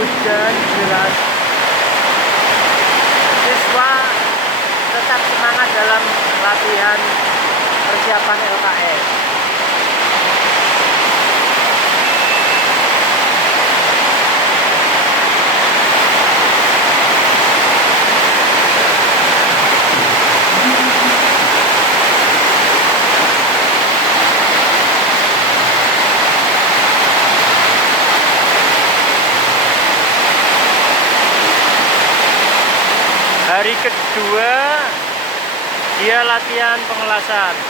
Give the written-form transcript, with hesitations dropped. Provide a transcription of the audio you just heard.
hujan deras. Siswa tetap semangat dalam latihan persiapan LKS. Hari kedua dia latihan pengelasan.